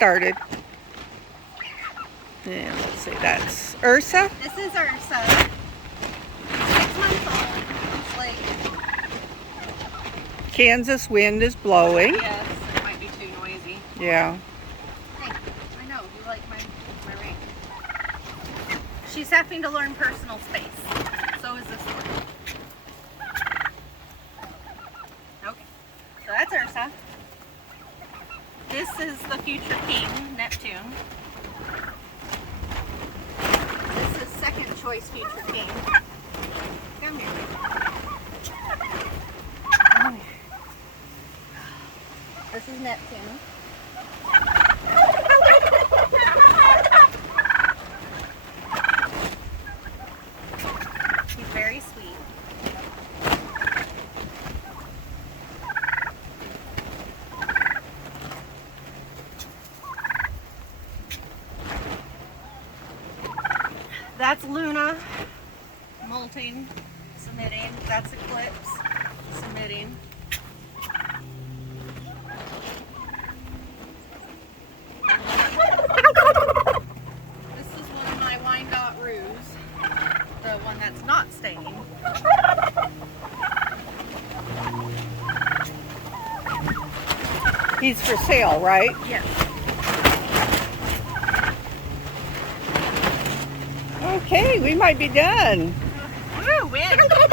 started. And let's see, that's Ursa. This is Ursa. 6 months old. Slate. Kansas wind is blowing. Yes, it might be too noisy. Yeah. Hey, I know, you like my ring. She's having to learn personal space. So is this one. Okay, so that's Ursa. This is the future king, Neptune. This is second choice future king. Come here. Come here. This is Neptune. He's very sweet. That's Luna, molting, submitting. That's Eclipse, submitting. This is one of my Wyandotte roos, the one that's not staying. He's for sale, right? Yes. Okay, we might be done. Woo, win.